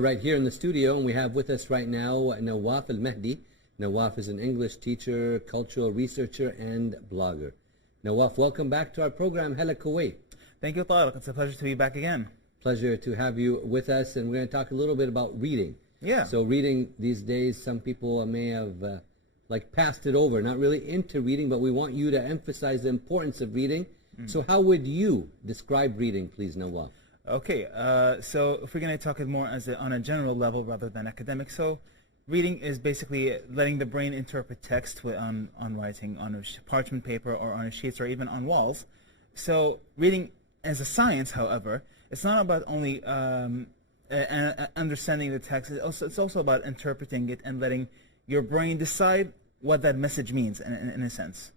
Right here in the studio, and we have with us right now Nawaf Almahdi. Nawaf is an English teacher, cultural researcher, and blogger. Nawaf, welcome back to our program, Hela Kuwait. Thank you, Tariq. It's a pleasure to be back again. Pleasure to have you with us, and we're going to talk a little bit about reading. Yeah. So reading these days, some people may have passed it over, not really into reading, but we want you to emphasize the importance of reading. So how would you describe reading, please, Nawaf? Okay, so if we're going to talk it more on a general level rather than academic, so reading is basically letting the brain interpret text on writing on a parchment paper or on a sheets or even on walls. So reading as a science, however, it's not about only understanding the text. It's also about interpreting it and letting your brain decide what that message means in a sense.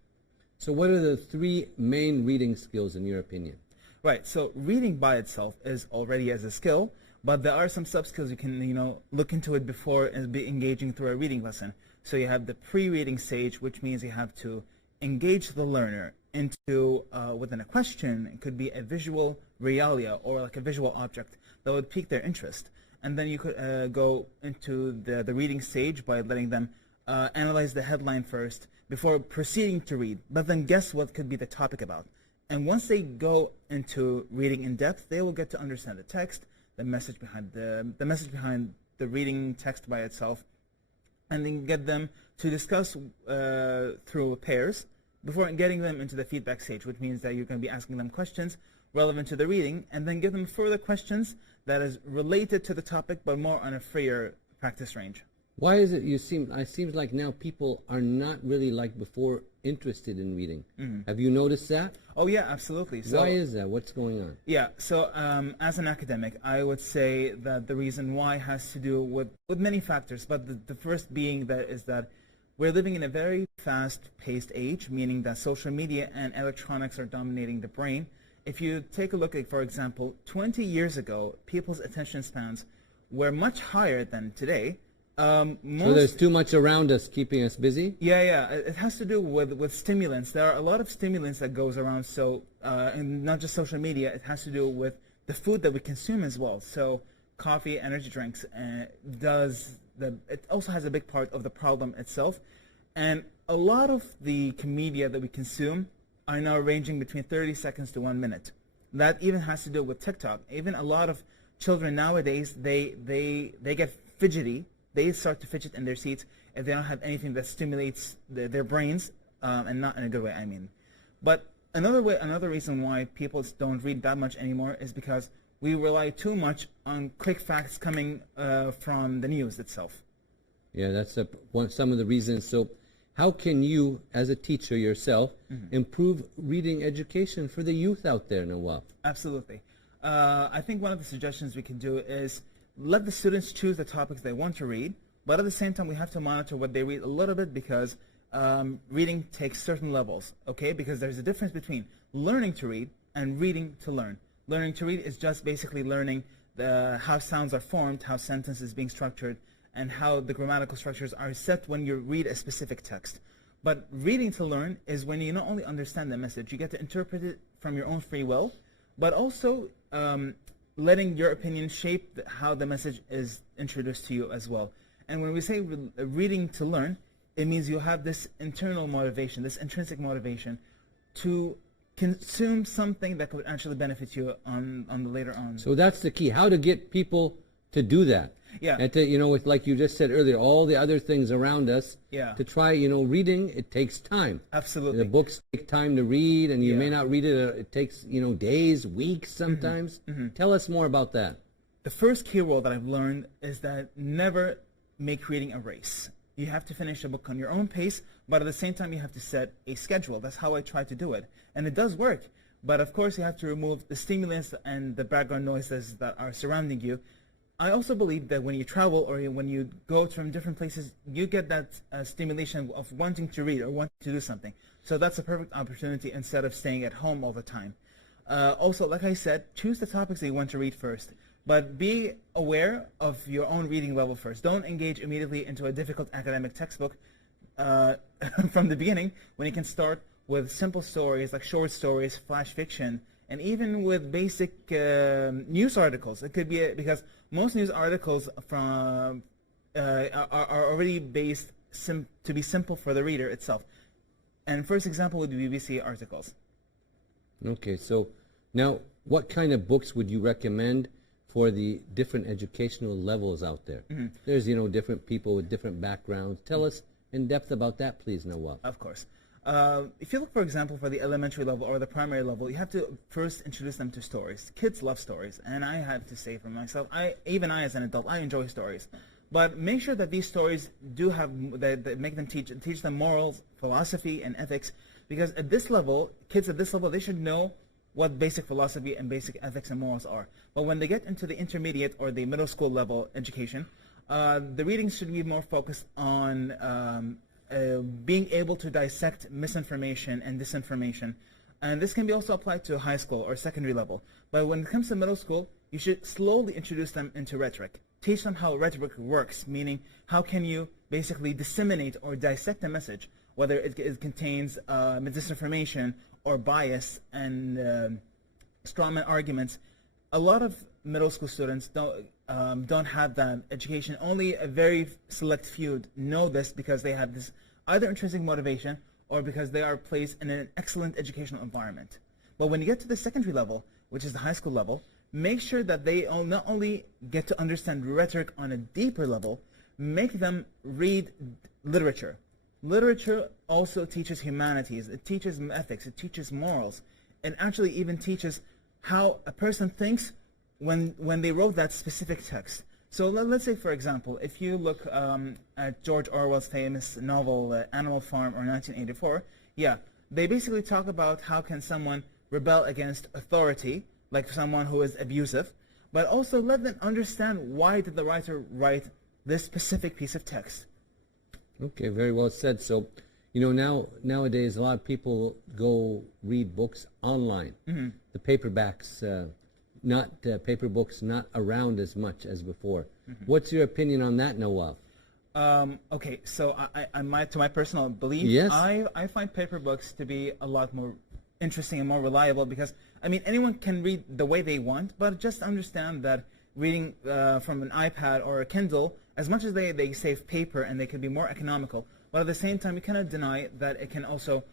So what are the three main reading skills in your opinion? Right, so reading by itself is already as a skill, but there are some sub-skills you can, look into it before and be engaging through a reading lesson. So you have the pre-reading stage, which means you have to engage the learner into, within a question. It could be a visual realia or like a visual object that would pique their interest. And then you could go into the reading stage by letting them analyze the headline first before proceeding to read, but then guess what could be the topic about. And once they go into reading in depth, they will get to understand the text, the message behind the reading text by itself, and then get them to discuss through pairs before getting them into the feedback stage, which means that you're going to be asking them questions relevant to the reading, and then give them further questions that is related to the topic, but more on a freer practice range. Why is it it seems like now people are not really like before interested in reading? Have you noticed that? Oh yeah, absolutely. So, why is that? What's going on? Yeah, so as an academic, I would say that the reason why has to do with many factors, but the first being that we're living in a very fast-paced age, meaning that social media and electronics are dominating the brain. If you take a look at, for example, 20 years ago, people's attention spans were much higher than today. So there's too much around us keeping us busy? Yeah. It has to do with stimulants. There are a lot of stimulants that goes around, so and not just social media. It has to do with the food that we consume as well. So coffee, energy drinks, it also has a big part of the problem itself. And a lot of the media that we consume are now ranging between 30 seconds to 1 minute. That even has to do with TikTok. Even a lot of children nowadays, they get fidgety. They start to fidget in their seats if they don't have anything that stimulates their brains, and not in a good way, I mean. But another reason why people don't read that much anymore is because we rely too much on quick facts coming from the news itself. Yeah, that's some of the reasons. So how can you, as a teacher yourself, improve reading education for the youth out there, Nawaf? Absolutely. I think one of the suggestions we can do is let the students choose the topics they want to read, but at the same time we have to monitor what they read a little bit, because reading takes certain levels, okay? Because there's a difference between learning to read and reading to learn. Learning to read is just basically learning how sounds are formed, how sentences is being structured, and how the grammatical structures are set when you read a specific text. But reading to learn is when you not only understand the message, you get to interpret it from your own free will, but also letting your opinion shape how the message is introduced to you as well. And when we say reading to learn, it means you have this internal motivation, this intrinsic motivation to consume something that could actually benefit you on the later on. So that's the key, how to get people to do that. Yeah. And to, with, like you just said earlier, all the other things around us, to try, reading, it takes time. Absolutely. The books take time to read, and you may not read it, it takes, days, weeks sometimes. Tell us more about that. The first key rule that I've learned is that never make reading a race. You have to finish a book on your own pace, but at the same time you have to set a schedule. That's how I try to do it. And it does work. But of course you have to remove the stimulants and the background noises that are surrounding you. I also believe that when you travel or when you go from different places, you get that stimulation of wanting to read or wanting to do something. So that's a perfect opportunity instead of staying at home all the time. Also, like I said, choose the topics that you want to read first. But be aware of your own reading level first. Don't engage immediately into a difficult academic textbook from the beginning, when you can start with simple stories like short stories, flash fiction, and even with basic news articles. It could be because most news articles from are already based to be simple for the reader itself. And first example would be BBC articles. Okay, so now what kind of books would you recommend for the different educational levels out there? There's, different people with different backgrounds. Tell us in depth about that, please, Nawaf. Of course. If you look, for example, for the elementary level or the primary level, you have to first introduce them to stories. Kids love stories, and I have to say for myself, even I as an adult, I enjoy stories. But make sure that these stories do have, that make them teach them morals, philosophy, and ethics, because at this level, kids at this level, they should know what basic philosophy and basic ethics and morals are. But when they get into the intermediate or the middle school level education, the readings should be more focused on being able to dissect misinformation and disinformation. And this can be also applied to high school or secondary level. But when it comes to middle school, you should slowly introduce them into rhetoric. Teach them how rhetoric works, meaning how can you basically disseminate or dissect a message, whether it contains misinformation or bias and strawman arguments. A lot of middle school students don't have that education. Only a very select few know this because they have this either intrinsic motivation or because they are placed in an excellent educational environment. But when you get to the secondary level, which is the high school level, make sure that they not only get to understand rhetoric on a deeper level, make them read literature. Literature also teaches humanities, it teaches ethics, it teaches morals, and actually even teaches how a person thinks when they wrote that specific text. So let's say, for example, if you look at George Orwell's famous novel Animal Farm or 1984, they basically talk about how can someone rebel against authority, like someone who is abusive, but also let them understand why did the writer write this specific piece of text. Okay, very well said. So, nowadays a lot of people go read books online. The paperbacks, paper books, not around as much as before. What's your opinion on that, Nawaf? Okay, so to my personal belief, yes. I find paper books to be a lot more interesting and more reliable because, anyone can read the way they want, but just understand that reading from an iPad or a Kindle, as much as they save paper and they can be more economical, but at the same time, you cannot deny that it can also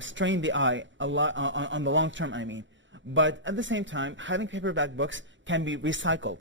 strain the eye a lot on the long term, But at the same time, having paperback books can be recycled.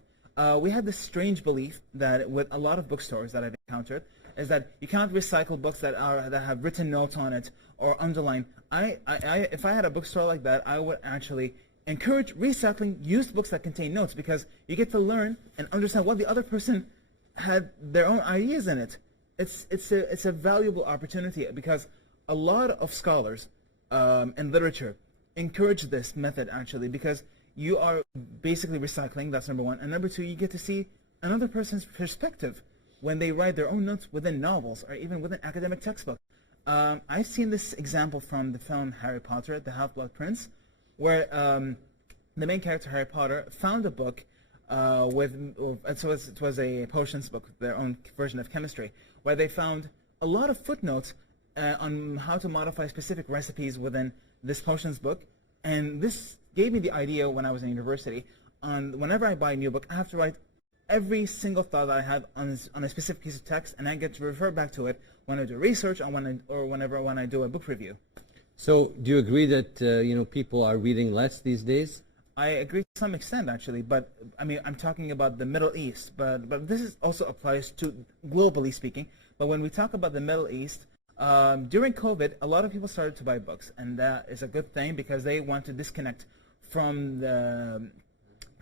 We have this strange belief that with a lot of bookstores that I've encountered, is that you cannot recycle books that have written notes on it or underlined. If I had a bookstore like that, I would actually encourage recycling used books that contain notes, because you get to learn and understand what the other person had their own ideas in it. It's a valuable opportunity, because a lot of scholars in literature encourage this method actually, because you are basically recycling. That's number one, and number two, you get to see another person's perspective when they write their own notes within novels or even within academic textbooks. I've seen this example from the film Harry Potter, The Half-Blood Prince, where the main character, Harry Potter, found a book it was a potions book, their own version of chemistry, where they found a lot of footnotes on how to modify specific recipes within this potions book. And this gave me the idea when I was in university, whenever I buy a new book, I have to write every single thought that I have on a specific piece of text, and I get to refer back to it when I do research or when I do a book review. So, do you agree that people are reading less these days? I agree to some extent, actually, but I'm talking about the Middle East, but this also applies to globally speaking. But when we talk about the Middle East, during COVID, a lot of people started to buy books, and that is a good thing because they want to disconnect from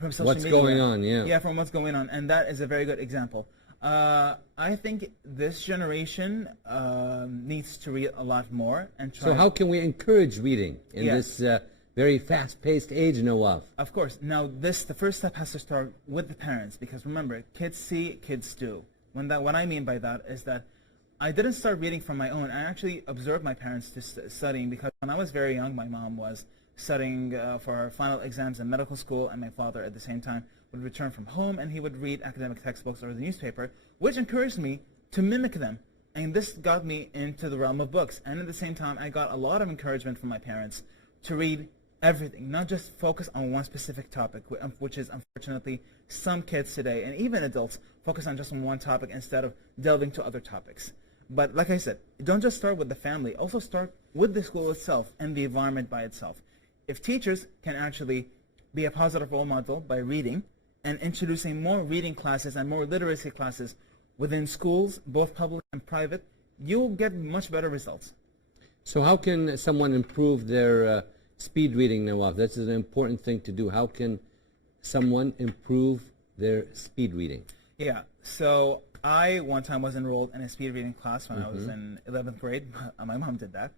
social what's media. Going on, yeah, from what's going on, and that is a very good example. I think this generation needs to read a lot more and try. So how can we encourage reading in this very fast-paced age, Nawaf? Of course. Now, the first step has to start with the parents, because remember, kids see, kids do. What I mean by that is that I didn't start reading from my own. I actually observed my parents studying, because when I was very young, my mom was studying for her final exams in medical school, and my father at the same time would return from home and he would read academic textbooks or the newspaper, which encouraged me to mimic them. And this got me into the realm of books. And at the same time, I got a lot of encouragement from my parents to read everything, not just focus on one specific topic, which is unfortunately some kids today and even adults focus on just on one topic instead of delving to other topics. But like I said, don't just start with the family, also start with the school itself and the environment by itself. If teachers can actually be a positive role model by reading and introducing more reading classes and more literacy classes within schools, both public and private, you'll get much better results. So how can someone improve their speed reading, Nawaf? That's an important thing to do. How can someone improve their speed reading? Yeah, so I one time was enrolled in a speed reading class when I was in 11th grade. My mom did that.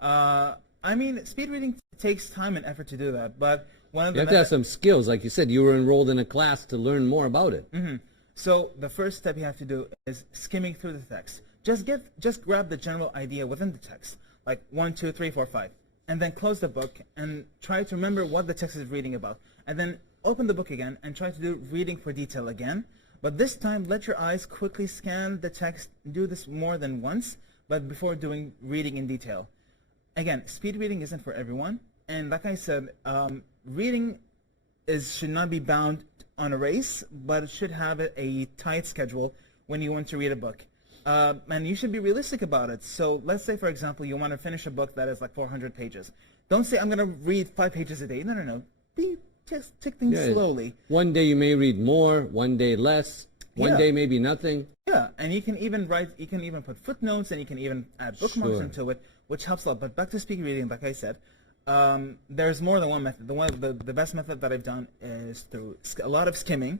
I mean, speed reading takes time and effort to do that, but one of the you have to have some skills. Like you said, you were enrolled in a class to learn more about it. So the first step you have to do is skimming through the text. Just grab the general idea within the text, like 1, 2, 3, 4, 5, and then close the book and try to remember what the text is reading about, and then open the book again and try to do reading for detail again. But this time, let your eyes quickly scan the text. Do this more than once, but before doing reading in detail. Again, speed reading isn't for everyone, and like I said, reading should not be bound on a race, but it should have a tight schedule when you want to read a book. And you should be realistic about it. So let's say, for example, you want to finish a book that is like 400 pages. Don't say, I'm going to read 5 pages a day. No. Just take things slowly. One day you may read more, one day less, one day maybe nothing. Yeah, and you can even put footnotes, and you can even add bookmarks into it, which helps a lot. But back to speed reading, like I said, there's more than one method. The best method that I've done is through a lot of skimming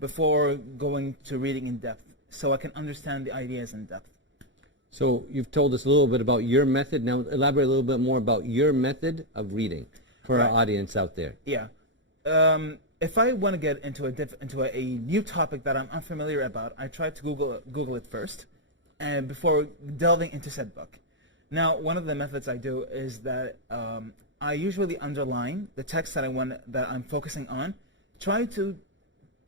before going to reading in depth, so I can understand the ideas in depth. So you've told us a little bit about your method. Now elaborate a little bit more about your method of reading for our audience out there. Yeah. If I want to get into a new topic that I'm unfamiliar about, I try to Google it first, and before delving into said book. Now, one of the methods I do is that I usually underline the text that I'm focusing on. Try to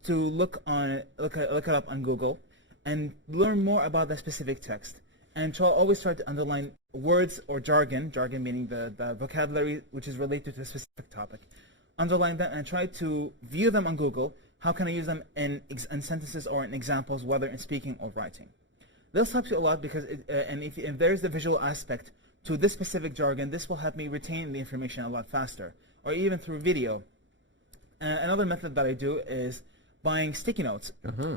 look it up on Google and learn more about that specific text, and always try to underline words or jargon meaning the vocabulary which is related to a specific topic. Underline that and try to view them on Google. How can I use them in sentences or in examples, whether in speaking or writing? This helps you a lot because, if there's the visual aspect to this specific jargon, this will help me retain the information a lot faster, or even through video. Another method that I do is buying sticky notes.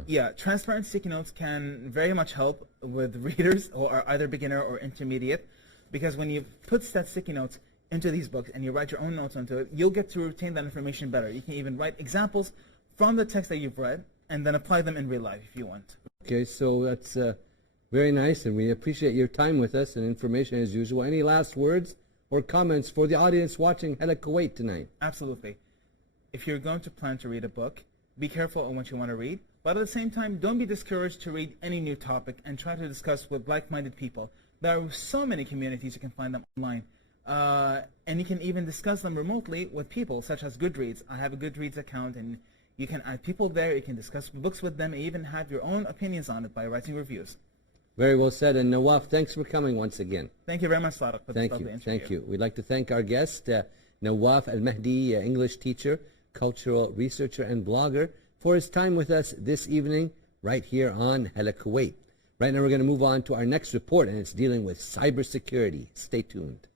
Yeah, transparent sticky notes can very much help with readers who are either beginner or intermediate, because when you put that sticky notes into these books and you write your own notes onto it, you'll get to retain that information better. You can even write examples from the text that you've read and then apply them in real life if you want. Okay, so that's very nice, and we appreciate your time with us and information as usual. Any last words or comments for the audience watching Hala Kuwait tonight? Absolutely. If you're going to plan to read a book, be careful on what you want to read, but at the same time, don't be discouraged to read any new topic and try to discuss with like-minded people. There are so many communities, you can find them online. And you can even discuss them remotely with people such as Goodreads. I have a Goodreads account, and you can add people there. You can discuss books with them and even have your own opinions on it by writing reviews. Very well said. And Nawaf, thanks for coming once again. Thank you very much, Sadiq, for this lovely interview. Thank you. We'd like to thank our guest, Nawaf Almahdi, English teacher, cultural researcher, and blogger, for his time with us this evening right here on Hala Kuwait. Right now we're going to move on to our next report, and it's dealing with cybersecurity. Stay tuned.